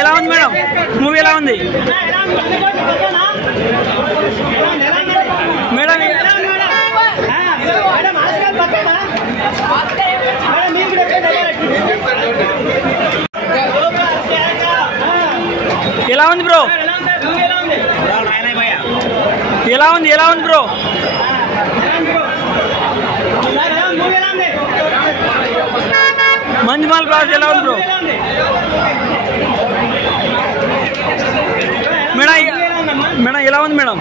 ఎలా ఉంది madam movie ఎలా ఉంది మేడం ఎలా ఉంది బ్రో ఎలా ఉంది బ్రో మంజుమాల్ బ్రాస్ ఎలా ఉంది బ్రో మేడం ఎలా ఉంది మేడం